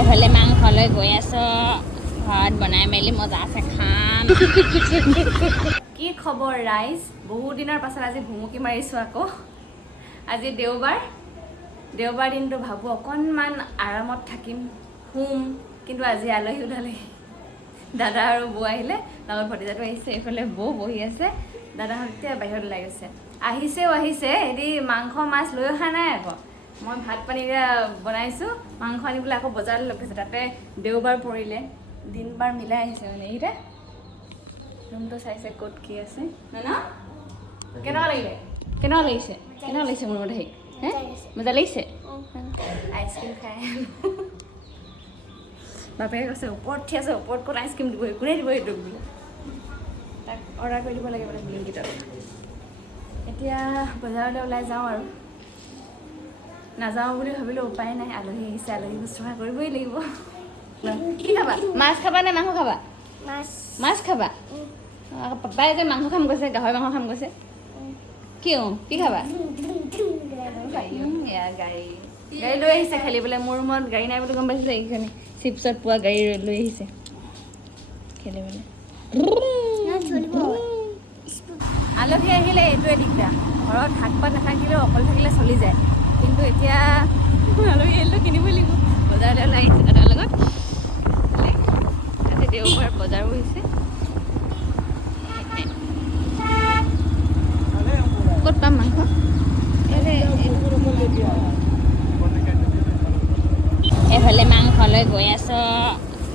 এফালে মাংসলৈ গৈ আছোঁ ঘৰত বনাই মেলি মজা আছে খাম কি খবৰ ৰাইজ বহুত দিনৰ পাছত আজি ভুমুকি মাৰিছোঁ আকৌ আজি দেওবাৰ দিনটো ভাবোঁ অকণমান আৰামত থাকিম শুম কিন্তু আজি আলহী ওলালে দাদা আৰু বৌ আহিলে লগত ভতিজাটো আহিছে এইফালে বৌ বহি আছে দাদাহঁত এতিয়া বাহিৰত ওলাই গৈছে আহিছে এদি মাংস মাছ লৈ অহা নাই আকৌ মই ভাত পানী বনাইছোঁ মাংস আনিবলৈ আকৌ বজাৰলৈ লগ গৈছে তাতে দেওবাৰ পৰিলে দিন বাৰ মিলাই আহিছে মানে এইটা ৰুমটো চাইছে ক'ত কি আছে ন কেনেকুৱা লাগিছে মোৰ মতে হে মজা লাগিছে আইচক্ৰীম খাই বাপেকে কৈছে ওপৰত উঠি আছে ওপৰত ক'ত আইচক্ৰীম দিব কোনে দিব সেইটো বোলে তাক অৰ্ডাৰ কৰি দিব লাগে মানে ব্লিংকিটত এতিয়া বজাৰলৈ ওলাই যাওঁ আৰু নাযাওঁ বুলি ভাবিলোঁ উপায় নাই আলহী আহিছে আলহী শুশ্ৰূষা কৰিবই লাগিব কি খাবা মাছ খাবা নে মাংস খাবা মাছ খাবা পাপাই যে মাংস খাম কৈছে গাহৰি মাংস খাম কৈছে কি খাবা গাড়ী লৈ আহিছে খেলিবলৈ মোৰ ৰুমত গাড়ী নাই বুলি গম পাইছে এইখিনি চিপছত পোৱা গাড়ী লৈ আহিছে খেলিবলৈ আলহী আহিলে এইটোৱে দিগদাৰ ঘৰত শাক পাত নাথাকিলেও অকলে থাকিলে চলি যায় কিন্তু এতিয়া আলহী আহিলেও কিনিবই লাগিব বজাৰলৈ ওলাই আহিছে দাদাৰ লগত আজি দেওবাৰ বজাৰো হৈছে ক'ত পাম মাংস এফালে মাংসলৈ গৈ আছোঁ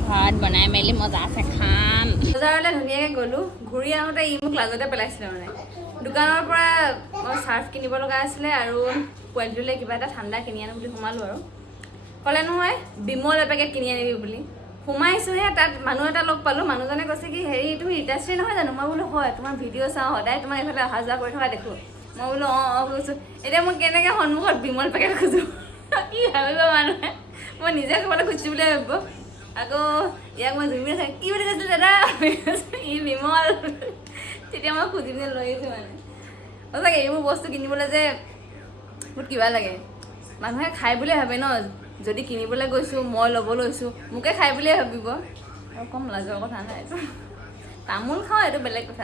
ঘৰত বনাই মেলি মজা আছে খাম বজাৰলৈ ধুনীয়াকৈ গ'লোঁ ঘূৰি আহোঁতে ই মোক লাজতে পেলাইছিলে মানে দোকানৰ পৰা মই চাৰ্ফ কিনিব লগা আছিলে আৰু পোৱালিটোলৈ কিবা এটা ঠাণ্ডা কিনি আনো বুলি সোমালোঁ আৰু ক'লে নহয় বিমল এপেকেট কিনি আনিবি বুলি সোমাইছোঁহে তাত মানুহ এটা লগ পালোঁ মানুহজনে কৈছে কি হেৰি তুমি ৰীতাশ্ৰী নহয় জানো মই বোলো হয় তোমাৰ ভিডিঅ' চাওঁ সদায় তোমাৰ এইফালে অহা যোৱা কৰি থকা দেখোঁ মই বোলো অঁ কৈছোঁ এতিয়া মই কেনেকৈ সন্মুখত বিমল পেকেট খোজোঁ কি ভাবিব মানুহে মই নিজে ক'বলৈ খুজিছোঁ বুলিয়ে ভাবিব আকৌ ইয়াক মই জুমি আছে কি বুলি কৈছিলোঁ দাদা ই বিমল তেতিয়া মই খুজি পিনে লৈ আহিছোঁ মানে সঁচাকৈ এইবোৰ বস্তু কিনিবলৈ যে বহুত কিবা লাগে মানুহে খাই বুলিয়ে ভাবে ন যদি কিনিবলৈ গৈছোঁ মই ল'ব লৈছোঁ মোকে খাই বুলিয়ে ভাবিব আৰু কম লাজৰ কথা নাই তামোল খাওঁ এইটো বেলেগ কথা